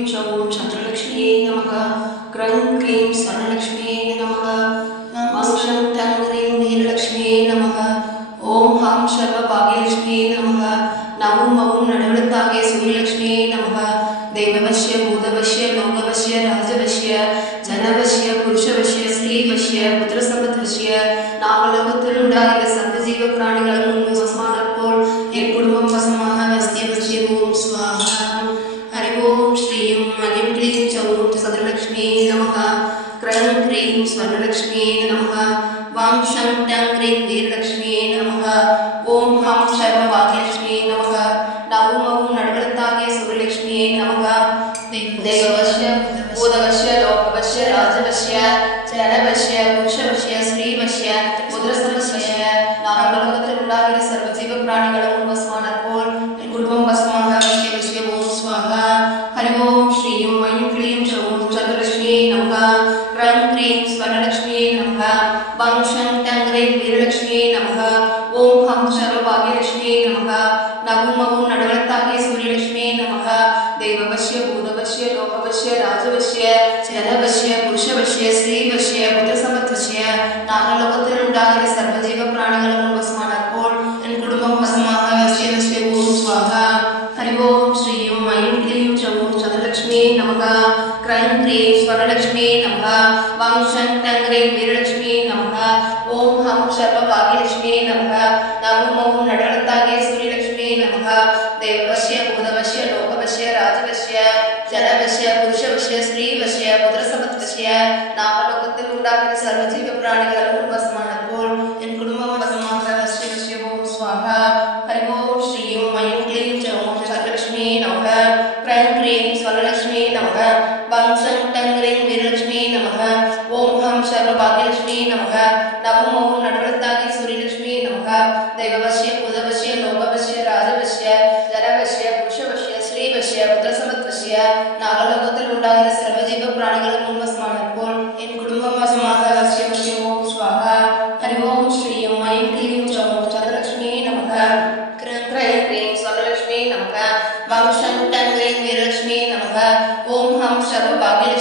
क्लीं चौं चंद्रलक्ष्म्यै नमः। क्रं क्लीं स्वर्णलक्ष्म्यै नमः। मंशं तं ह्रीं वीरलक्ष्म्यै नमः। ओम हं सर्वभाग्यलक्ष्म्यै नमः। नवं मवं नडवलतागे सूर्यलक्ष्म्यै नमः। देववश्य भूतवश्य लोकवश्य राजवश्य जनवश्य पुरुषवश्य स्त्रीवश्य पुत्रसம்பத்வश्य நாகலோகத்திலுண்டாகிற சர்வஜீவ பிராணிகளும் உண்மை வசமானப்போல் என் குடும்பம் வசமாக வசிய ஓம் ஸ்வாஹா. ஹரி ஓம் ஸ்ரீம் மயம் க்ளீம் சௌம் சதுரலக்ஷ்மியே நமः. க்ரௌம் க்ரீம் ஸ்வர்ணலக்ஷ்மியே நமः. வாம் ஷம் டம் க்ரீம் வீரலக்ஷ்மியே நமः. ஓம் ஹம் சர்வபாக்யலக்ஷ்மியே நமः. நவம் மவும் நடுவலத்தாகிய சூரியலக்ஷ்மியே நமः. தேவவஸ்ய பூதவஸ்ய லோகவஸ்ய ராஜவஸ்ய ஜனவஸ்ய புருஷவஸ்ய ஸ்ரீவஸ்ய புத்திரஸ்தவஸ்ய நாகலோகத்தில் உள்ளாகிற சர்வஜீவ பிராணிகளும் வசமானப்போல் என் குடும்பம் வசமாக வசிய ஓம் ஸ்வாஹா. ஹரி ஓம் ஸ்ரீம் மயம் க்ளீம் சௌம் சந்திரலக்ஷ்மியே நமः. க்ரௌம் க்ரீம் ஸ்வர்ணலக்ஷ்மியே நமः. வம் ஷம் டம் க்ரீம் வீரலக்ஷ்மியே நமः. ஓம் ஹம் சர்வபாக்யலக்ஷ்மியே நமः. நவம் மவும் நடுவலத்தாகிய சூரியலக்ஷ்மியே நமः. தேவவஸ்ய பூதவஸ்ய லோகவஸ்ய ராஜவஸ்ய ஜனவஸ்ய புருஷவஸ்ய ஸ்ரீவஸ்ய புத்திரசம்பத்வஸ்ய நாகலோகத்தில் உண்டாகிற சர்வஜீவ பிராணிகளும் வசமானப்போல் என் குடும்பம் வசமாக வசிய ஓம் ஸ்வாஹா. ஹரி ஓம் ஸ்ரீம் மயம் க்ளீம் சௌம் சந்திரலக்ஷ்மியே நமः. க்ரௌம் க்ரீம் ஸ்வர்ணலக்ஷ்மியே நமः. வம் ஷம் டம் க்ரீம் வீரலக்ஷ்மியே நமः. ஓம் ஹம் சர்வபாக்யலக்ஷ்மியே நமः. நவம் மவும் நடுவலத்தாகிய சூரியலக்ஷ்மியே நமः. தேவவஸ்ய பூதவஸ்ய லோகவஸ்ய ராஜவஸ்ய ஜனவஸ்ய புருஷவஸ்ய ஸ்ரீவஸ்ய புத்திரசம்பத்வஸ்ய நாகலோகத்தில் உண்டாகிற சர்வஜீவ பிராணிகளும் வசமானப்போல் என் குடும்பம் வசமாக வசிய ஓம் ஸ்வாஹா. ஹரி ஓம் ஸ்ரீம் மயம் க்ளீம் சௌம் சந்திரலக்ஷ்மியே நமः. க்ரௌம் க்ரீம் ஸ்வர்ணலக்ஷ்மியே நமः. வம் ஷம் டம் க்ரீம் வீரலக்ஷ்மியே நமः. ஓம் ஹம் சர்வபாக்யலக்ஷ்மியே நமः. நவம் மவும் நடுவலத்தாகிய சூரியலக்ஷ்மியே நமः. தேவவஸ்ய பூதவஸ்ய லோகவஸ்ய ராஜவஸ்ய ஜனவஸ்ய புருஷவஸ்ய ஸ்ரீவஸ்ய புத்திரசம்பத்வஸ்ய நாகலோகத்தில் உண்டாகிற சர்வஜீவ பிராணிகளும் வசமானப்போல் என் குடும்பம் வசமாக வசிய ஓம் ஸ்வாஹா. ஹரி ஓம் ஸ்ரீம் மயம் க்ளீம் சௌம் சந்திரலக்ஷ்மியே நமः. க்ரௌம் க்ரீம் ஸ்வர்ணலக்ஷ்மியே நமः. வம் ஷம் டம் க்ரீம் வீரலக்ஷ்மியே நமः. ஓம் ஹம் சர்வபாக்யலக்ஷ்மியே